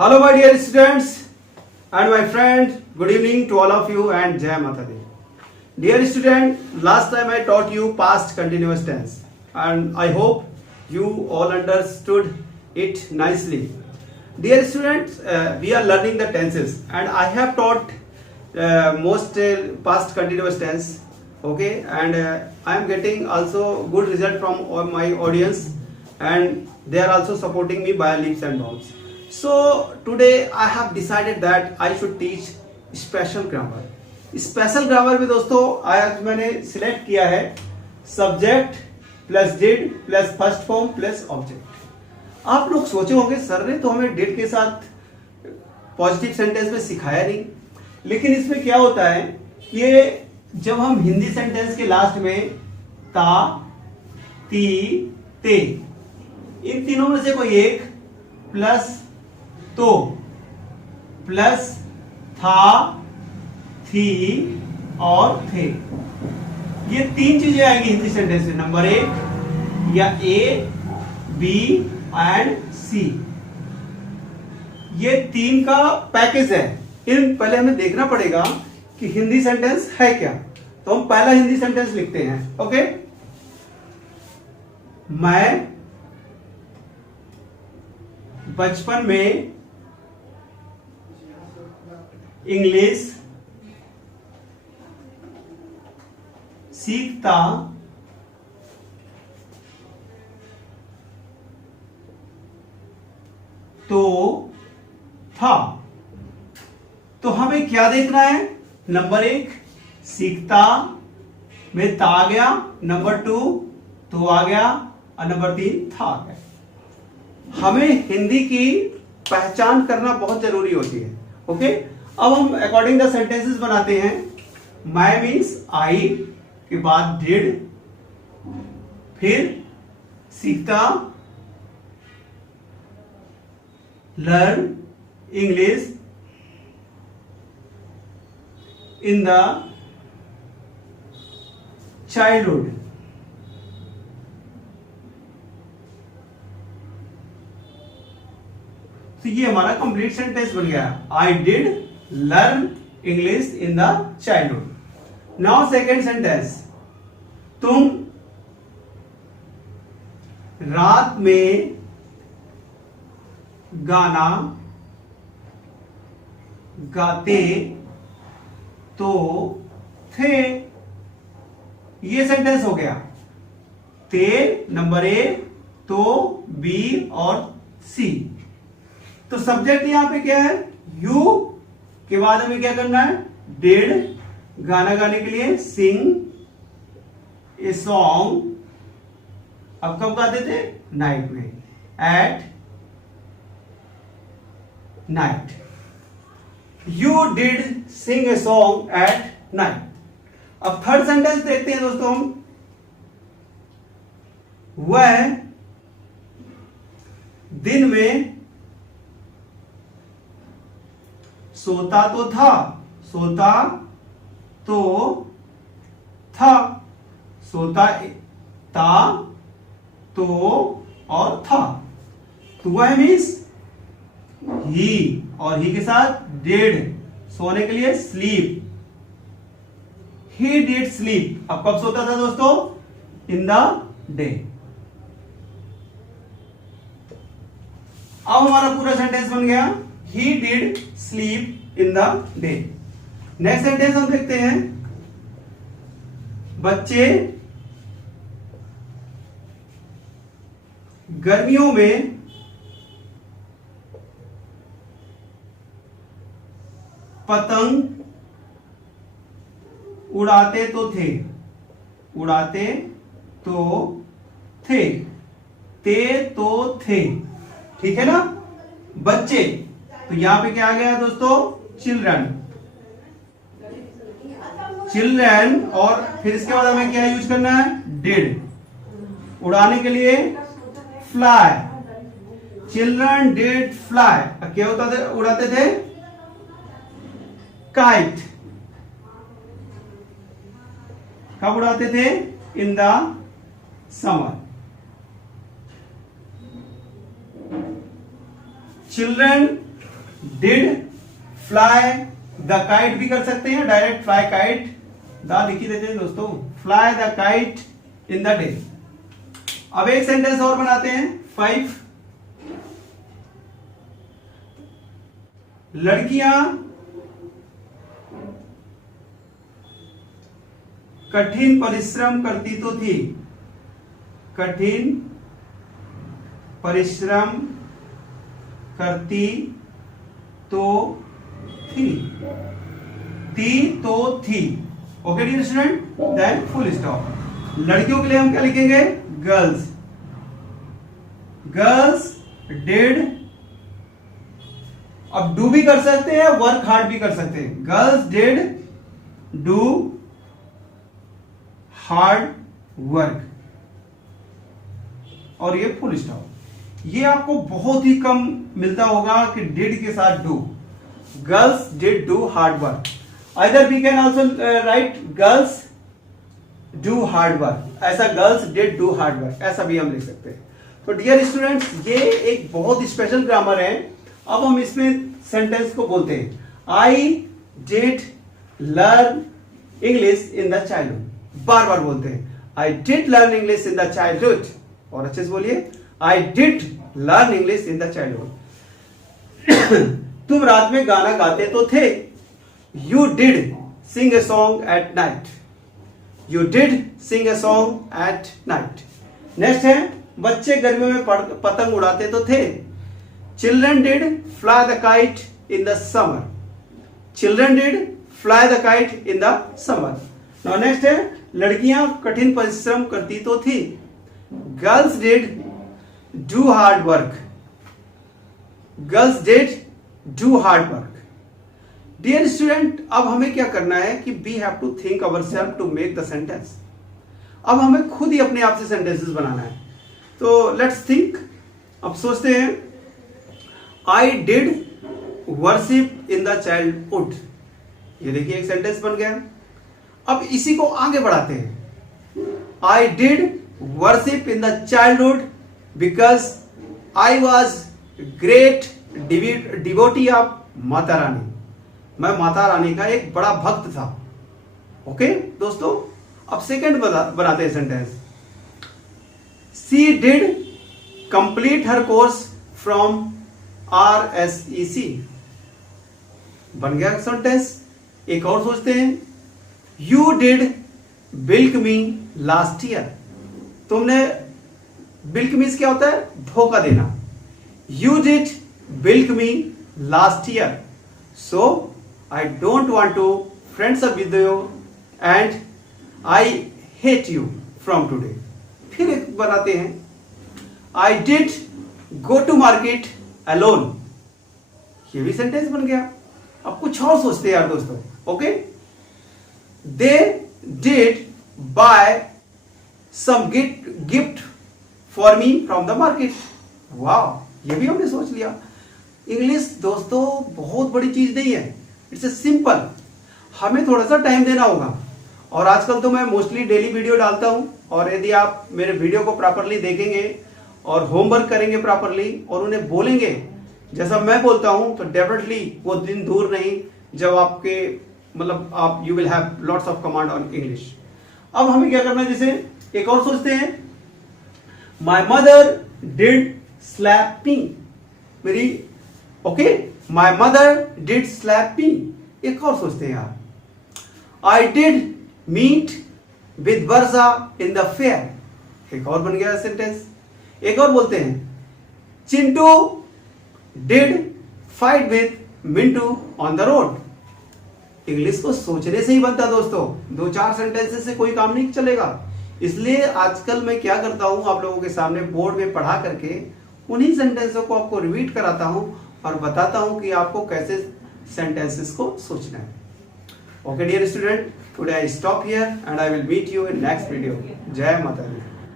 Hello my dear students and my friend, good evening to all of you and Jai Mata Di. Dear student, last time I taught you past continuous tense and I hope you all understood it nicely. Dear students, we are learning the tenses and I have taught most past continuous tense, okay, and I am getting also good result from all my audience and they are also supporting me by leaps and bounds. So today I have decided that I should teach special grammar. Special grammar में दोस्तों आज मैंने select किया है subject plus did plus first form plus object. आप लोग सोचे होंगे सर ने तो हमें डिड के साथ पॉजिटिव सेंटेंस में सिखाया नहीं, लेकिन इसमें क्या होता है, ये जब हम हिंदी सेंटेंस के लास्ट में ता ती ते इन तीनों में से कोई एक प्लस तो प्लस था थी और थे, ये तीन चीजें आएंगी हिंदी सेंटेंस में, नंबर एक या ए बी एंड सी, ये तीन का पैकेज है। इन पहले हमें देखना पड़ेगा कि हिंदी सेंटेंस है क्या, तो हम पहला हिंदी सेंटेंस लिखते हैं। ओके, मैं बचपन में इंग्लिश सीखता तो था। तो हमें क्या देखना है, नंबर एक सीखता में ता आ गया, नंबर टू तो आ गया और नंबर तीन था आ गया। हमें हिंदी की पहचान करना बहुत जरूरी होती है। ओके, अब हम अकॉर्डिंग द सेंटेंसेस बनाते हैं। मैं मीन्स आई के बाद डिड, फिर सीखता learn English in the childhood. तो ये हमारा कंप्लीट सेंटेंस बन गया, आई did learn English in the childhood. Now second sentence, तुम रात में गाना गाते तो थे। ये सेंटेंस हो गया, थे नंबर ए, तो बी और सी। तो सब्जेक्ट यहां पे क्या है, यू के बाद हमें क्या करना है, डिड, गाना गाने के लिए सिंग ए सॉन्ग। अब कब गाते थे, नाइट में, at night. You did sing a song at night. अब थर्ड सेंटेंस देखते हैं दोस्तों हम, वह दिन में सोता तो था, सोता तो था, सोता था तो और था। तो वह मीन्स ही, और ही के साथ डिड, सोने के लिए स्लीप, ही डिड स्लीप। अब कब सोता था दोस्तों, इन द डे। अब हमारा पूरा सेंटेंस बन गया, he did sleep in the day. Next sentence हम देखते हैं, बच्चे गर्मियों में पतंग उड़ाते तो थे, उड़ाते तो थे, ते तो थे, ठीक है ना। बच्चे, तो यहां पे क्या आ गया दोस्तों, चिल्ड्रन, चिल्ड्रन, और फिर इसके बाद हमें क्या यूज करना है, डिड, उड़ाने के लिए फ्लाई, चिल्ड्रन डिड फ्लाई। क्या होता था, उड़ाते थे काइट। कब उड़ाते थे, इन the summer. Children did fly the kite भी कर सकते हैं, डायरेक्ट फ्लाई काइट द लिख ही देते हैं दोस्तों, fly the kite in the day. अब एक सेंटेंस और बनाते हैं 5। लड़कियां कठिन परिश्रम करती तो थी, कठिन परिश्रम करती तो थी, तो थी। Okay dear student, then full stop. लड़कियों के लिए हम क्या लिखेंगे, गर्ल्स, गर्ल्स डिड, अब डू भी कर सकते हैं, वर्क हार्ड भी कर सकते हैं, girls did do hard work, और ये फुल स्टॉप। ये आपको बहुत ही कम मिलता होगा कि डिड के साथ do, girls did do hard work. Either we can also write girls do hard work, ऐसा girls did do hard work, ऐसा भी हम लिख सकते हैं। तो डियर स्टूडेंट्स, ये एक बहुत स्पेशल ग्रामर है। अब हम इसमें सेंटेंस को बोलते हैं, I did learn English in the childhood. बार बार बोलते हैं, I did learn English in the childhood, और अच्छे से बोलिए, I did learn English in the childhood. तुम रात में गाना गाते तो थे, you did sing a song at night, you did sing a song at night. Next है, बच्चे गर्मियों में पतंग उड़ाते तो थे, children did fly the kite in the summer, children did fly the kite in the summer. Now next है, लड़कियां कठिन परिश्रम करती तो थी, girls did do hard work, girls did do hard work. Dear student, अब हमें क्या करना है कि we have to think our self to make the sentence. अब हमें खुद ही अपने आप से सेंटेंसेस बनाना है, तो लेट्स थिंक। अब सोचते हैं, I did worship in the childhood, ये देखिए एक सेंटेंस बन गया। अब इसी को आगे बढ़ाते हैं, I did worship in the childhood because I was great devotee of Mata Rani, मैं माता रानी का एक बड़ा भक्त था। ओके दोस्तों, अब सेकंड बनाते हैं sentence, she did complete her course from RSEC, बन गया सेंटेंस। एक और सोचते हैं, you did block me last year, तुमने, बिल्क मीन्स क्या होता है, धोखा देना, you did block me last year, so I don't want to friends with you and I hate you from today. फिर एक बनाते हैं, I did go to market alone, ये भी सेंटेंस बन गया। अब कुछ और सोचते हैं यार दोस्तों। Okay, they did buy some gift for me from the market, वाह, ये भी हमने सोच लिया। इंग्लिश दोस्तों बहुत बड़ी चीज नहीं है, इट्स ए सिंपल, हमें थोड़ा सा टाइम देना होगा। और आजकल तो मैं मोस्टली डेली वीडियो डालता हूं, और यदि आप मेरे वीडियो को प्रॉपरली देखेंगे और होमवर्क करेंगे प्रॉपरली और उन्हें बोलेंगे जैसा मैं बोलता हूं, तो डेफिनेटली वो दिन दूर नहीं जब आपके मतलब आप you will have lots of command on English. अब हमें क्या करना है, जैसे एक और सोचते हैं, my mother did slap me, मेरी, okay, my mother did slap me. एक और सोचते हैं यार, I did meet with Varsha in the fair, एक और बन गया सेंटेंस। एक और बोलते हैं, Chintu did fight with Mintu on the road. English को सोचने से ही बनता दोस्तों, 2-4 सेंटेंसेस से कोई काम नहीं चलेगा। इसलिए आजकल मैं क्या करता हूं, आप लोगों के सामने बोर्ड में पढ़ा करके उन्हीं सेंटेंसों को आपको रिपीट कराता हूं और बताता हूं कि आपको कैसे सेंटेंसेस को सोचना है। Okay dear student, today I stop here and I will meet you in next video. जय माता दी।